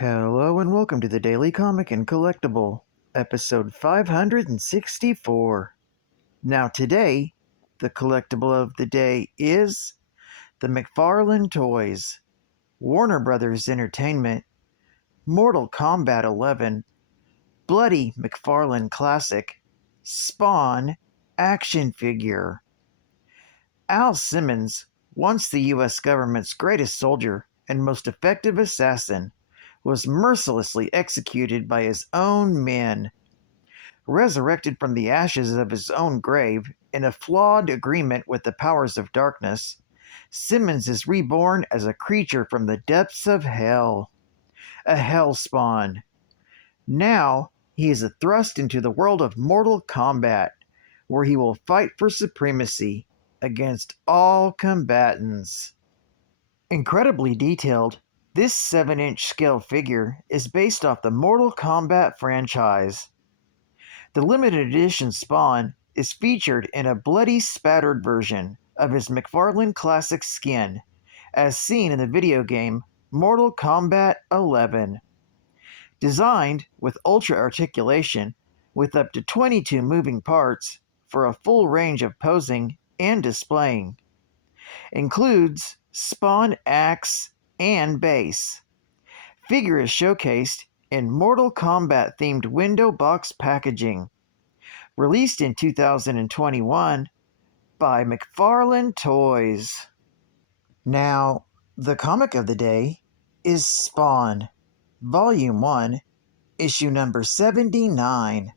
Hello and welcome to the Daily Comic and Collectible, episode 564. Now today, the collectible of the day is the Mcfarlane Toys, Warner Brothers Entertainment, Mortal Kombat 11, Bloody Mcfarlane Classic, Spawn Action Figure. Al Simmons, once the U.S. government's greatest soldier and most effective assassin, was mercilessly executed by his own men. Resurrected from the ashes of his own grave in a flawed agreement with the powers of darkness, Simmons is reborn as a creature from the depths of hell, a hellspawn. Now he is thrust into the world of Mortal Kombat, where he will fight for supremacy against all combatants. Incredibly detailed, this 7-inch scale figure is based off the Mortal Kombat franchise. The limited edition Spawn is featured in a bloody spattered version of his Mcfarlane Classic skin, as seen in the video game Mortal Kombat 11. Designed with ultra articulation, with up to 22 moving parts for a full range of posing and displaying. Includes Spawn axe and base. Figure is showcased in Mortal Kombat themed window box packaging. Released in 2021 by Mcfarlane Toys. Now, the comic of the day is Spawn, Volume 1, Issue number 79,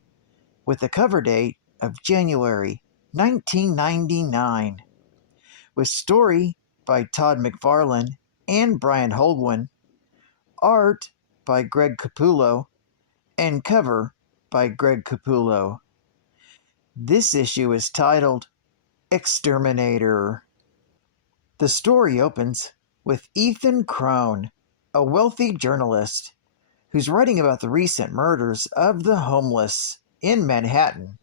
with a cover date of January 1999. With story by Todd McFarlane and Brian Holguin, art by Greg Capullo, and cover by Greg Capullo. This issue is titled Exterminator. The story opens with Ethan Crone, a wealthy journalist who's writing about the recent murders of the homeless in Manhattan,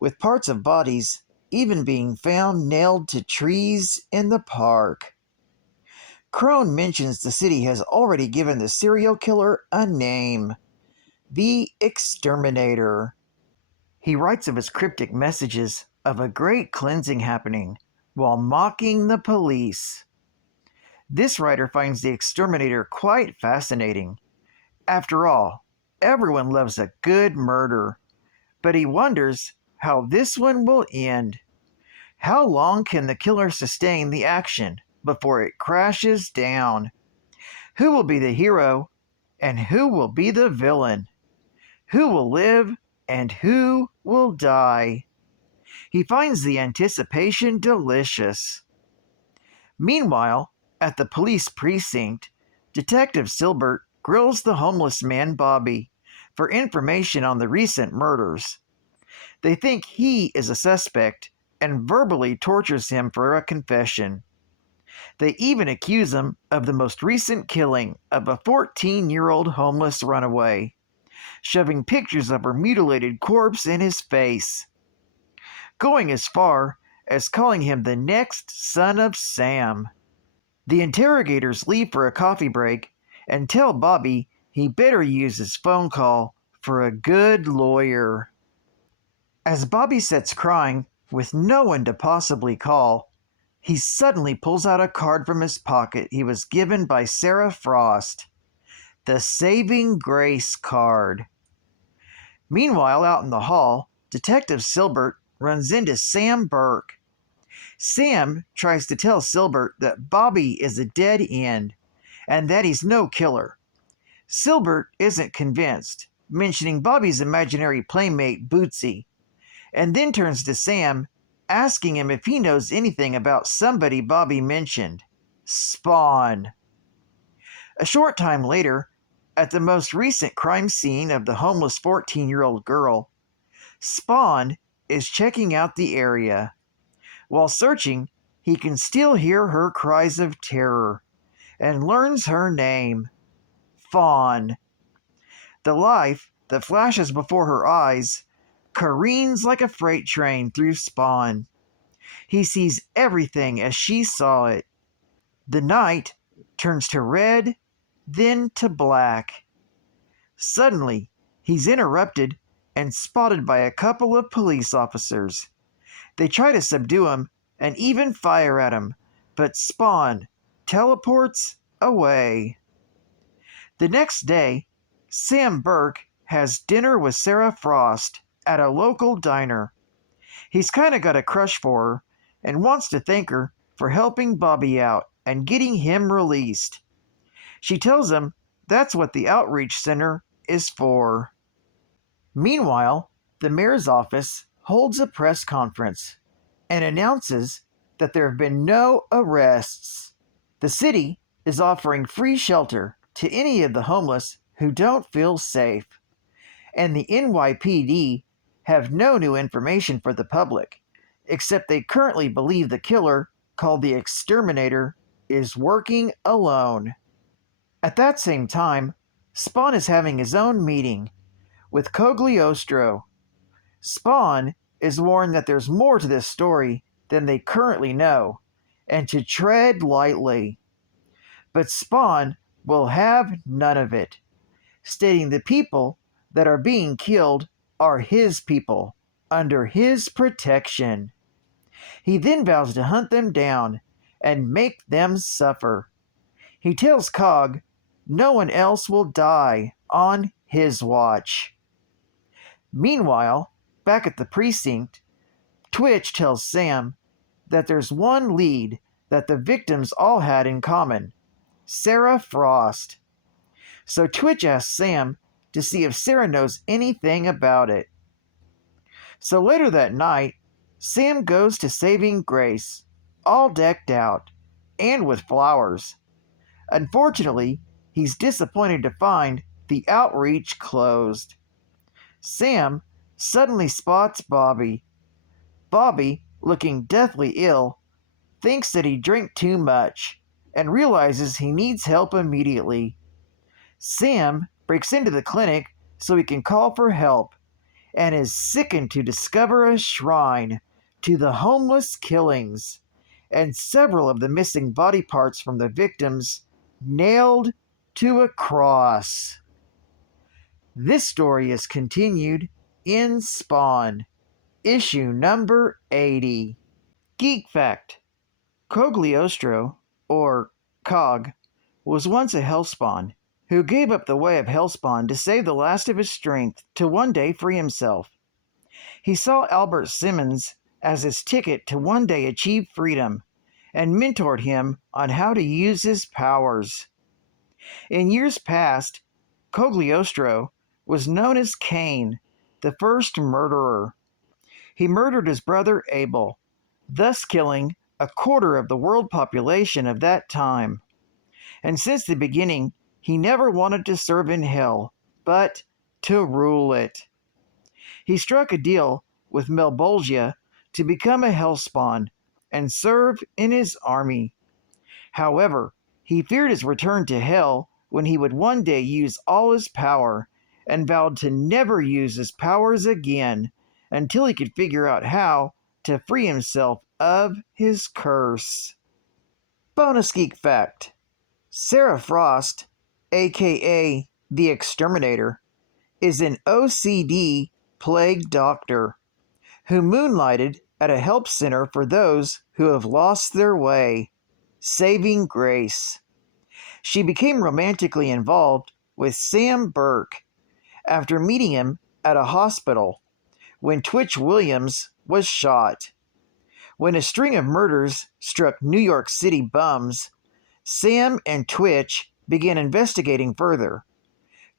with parts of bodies even being found nailed to trees in the park. Crone mentions the city has already given the serial killer a name, the Exterminator. He writes of his cryptic messages of a great cleansing happening while mocking the police. This writer finds the Exterminator quite fascinating. After all, everyone loves a good murder, but he wonders how this one will end. How long can the killer sustain the action before it crashes down? Who will be the hero and who will be the villain? Who will live and who will die? He finds the anticipation delicious. Meanwhile, at the police precinct, Detective Silbert grills the homeless man Bobby for information on the recent murders. They think he is a suspect and verbally tortures him for a confession. They even accuse him of the most recent killing of a 14-year-old homeless runaway, shoving pictures of her mutilated corpse in his face, going as far as calling him the next son of Sam. The interrogators leave for a coffee break and tell Bobby he better use his phone call for a good lawyer. As Bobby sits crying with no one to possibly call, he suddenly pulls out a card from his pocket he was given by Sarah Frost, the Saving Grace card. Meanwhile, out in the hall, Detective Silbert runs into Sam Burke. Sam tries to tell Silbert that Bobby is a dead end and that he's no killer. Silbert isn't convinced, mentioning Bobby's imaginary playmate Bootsy, and then turns to Sam, asking him if he knows anything about somebody Bobby mentioned, Spawn. A short time later, at the most recent crime scene of the homeless 14-year-old girl, Spawn is checking out the area. While searching, he can still hear her cries of terror and learns her name, Fawn. The life that flashes before her eyes careens like a freight train through Spawn. He sees everything as she saw it. The night turns to red, then to black. Suddenly, he's interrupted and spotted by a couple of police officers. They try to subdue him and even fire at him, but Spawn teleports away. The next day, Sam Burke has dinner with Sarah Frost at a local diner. He's kind of got a crush for her and wants to thank her for helping Bobby out and getting him released. She tells him that's what the outreach center is for. Meanwhile, the mayor's office holds a press conference and announces that there have been no arrests. The city is offering free shelter to any of the homeless who don't feel safe, and the NYPD have no new information for the public, except they currently believe the killer, called the Exterminator, is working alone. At that same time, Spawn is having his own meeting with Cogliostro. Spawn is warned that there's more to this story than they currently know, and to tread lightly. But Spawn will have none of it, stating the people that are being killed are his people, under his protection. He then vows to hunt them down and make them suffer. He tells Cog no one else will die on his watch. Meanwhile, back at the precinct, Twitch tells Sam that there's one lead that the victims all had in common: Sarah Frost. So Twitch asks Sam to see if Sarah knows anything about it. So later that night, Sam goes to Saving Grace, all decked out, and with flowers. Unfortunately, he's disappointed to find the outreach closed. Sam suddenly spots Bobby. Bobby, looking deathly ill, thinks that he drank too much and realizes he needs help immediately. Sam breaks into the clinic so he can call for help and is sickened to discover a shrine to the homeless killings and several of the missing body parts from the victims nailed to a cross. This story is continued in Spawn, issue number 80. Geek Fact: Cogliostro, or Cog, was once a Hellspawn who gave up the way of Hellspawn to save the last of his strength to one day free himself. He saw Albert Simmons as his ticket to one day achieve freedom and mentored him on how to use his powers. In years past, Cogliostro was known as Cain, the first murderer. He murdered his brother Abel, thus killing a quarter of the world population of that time. And since the beginning, he never wanted to serve in hell, but to rule it. He struck a deal with Melbolgia to become a Hellspawn and serve in his army. However, he feared his return to hell when he would one day use all his power, and vowed to never use his powers again until he could figure out how to free himself of his curse. Bonus Geek Fact: Sarah Frost, aka the Exterminator, is an OCD plagued doctor who moonlighted at a help center for those who have lost their way, Saving Grace. She became romantically involved with Sam Burke after meeting him at a hospital when Twitch Williams was shot. When a string of murders struck New York City bums, Sam and Twitch began investigating further.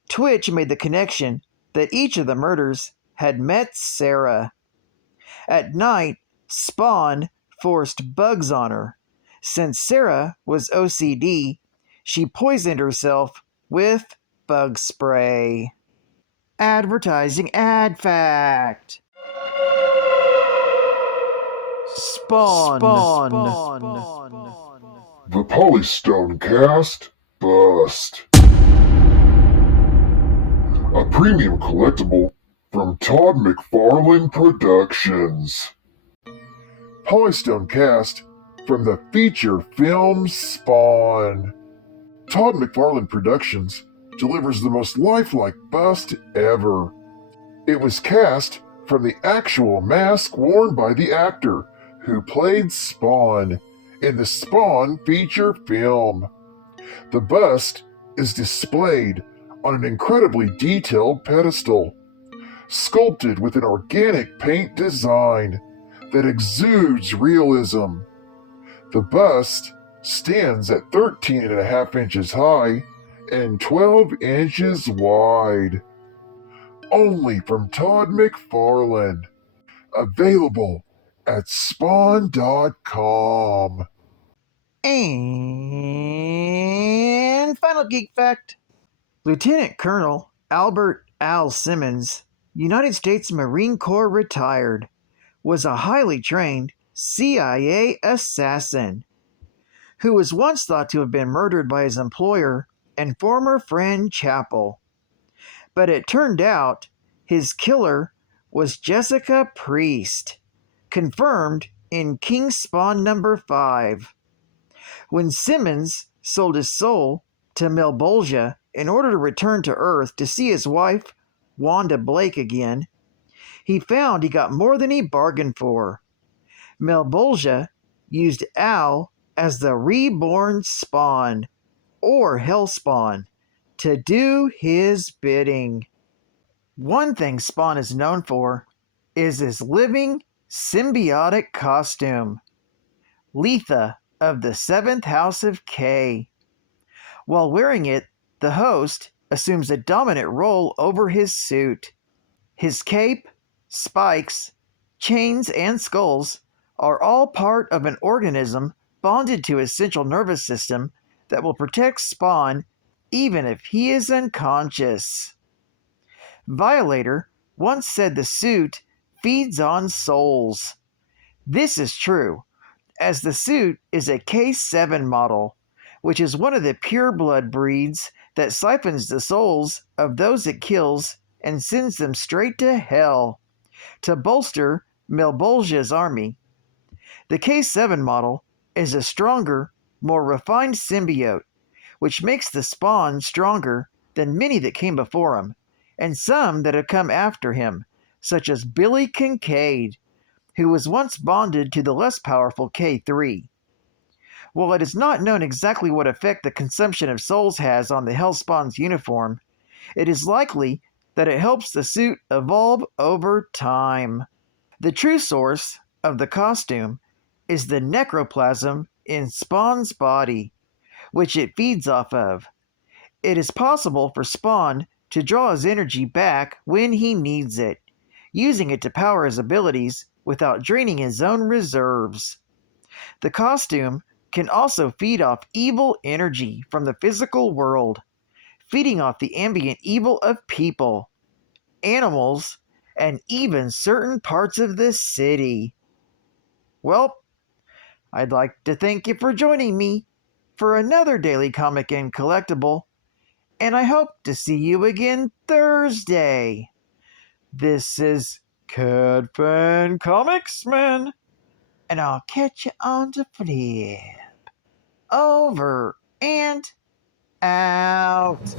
Twitch made the connection that each of the murders had met Sarah. At night, Spawn forced bugs on her. Since Sarah was OCD, she poisoned herself with bug spray. Advertising ad fact. Spawn. The Polystone Cast Bust. A premium collectible from Todd Mcfarlane Productions. Polystone Cast from the feature film Spawn. Todd McFarlane Productions delivers the most lifelike bust ever. It was cast from the actual mask worn by the actor who played Spawn in the Spawn feature film. The bust is displayed on an incredibly detailed pedestal, sculpted with an organic paint design that exudes realism. The bust stands at 13.5 inches high and 12 inches wide. Only from Todd McFarlane. Available at spawn.com. And final Geek Fact. Lieutenant Colonel Albert Al Simmons, United States Marine Corps retired, was a highly trained CIA assassin who was once thought to have been murdered by his employer and former friend Chapel. But it turned out his killer was Jessica Priest, confirmed in King Spawn number 5. When Simmons sold his soul to Melbolgia in order to return to Earth to see his wife, Wanda Blake, again, he found he got more than he bargained for. Melbolgia used Al as the reborn Spawn, or Hellspawn, to do his bidding. One thing Spawn is known for is his living symbiotic costume, Letha of the 7th House of K. While wearing it, the host assumes a dominant role over his suit. His cape, spikes, chains, and skulls are all part of an organism bonded to his central nervous system that will protect Spawn even if he is unconscious. Violator once said the suit feeds on souls. This is true, as the suit is a K7 model, which is one of the pureblood breeds that siphons the souls of those it kills and sends them straight to hell to bolster Melbolgia's army. The K7 model is a stronger, more refined symbiote, which makes the Spawn stronger than many that came before him, and some that have come after him, such as Billy Kincaid, who was once bonded to the less powerful K3. While it is not known exactly what effect the consumption of souls has on the Hellspawn's uniform, it is likely that it helps the suit evolve over time. The true source of the costume is the necroplasm in Spawn's body, which it feeds off of. It is possible for Spawn to draw his energy back when he needs it, using it to power his abilities without draining his own reserves. The costume can also feed off evil energy from the physical world, feeding off the ambient evil of people, animals, and even certain parts of the city. Well, I'd like to thank you for joining me for another Daily Comic and Collectible, and I hope to see you again Thursday. This is Cadfan Comics Man, and I'll catch you on the flip. Over and out.